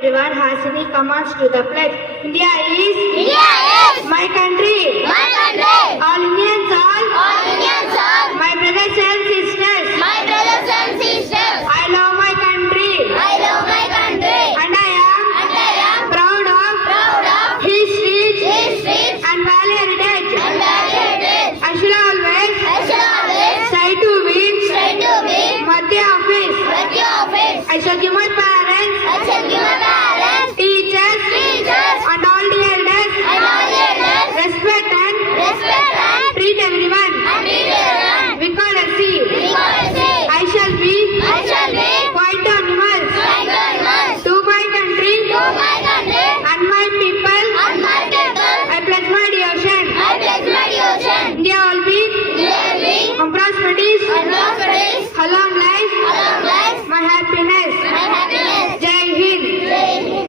Everyone, Hasini commands to the pledge. India is my country. All Indians all my brothers and sisters.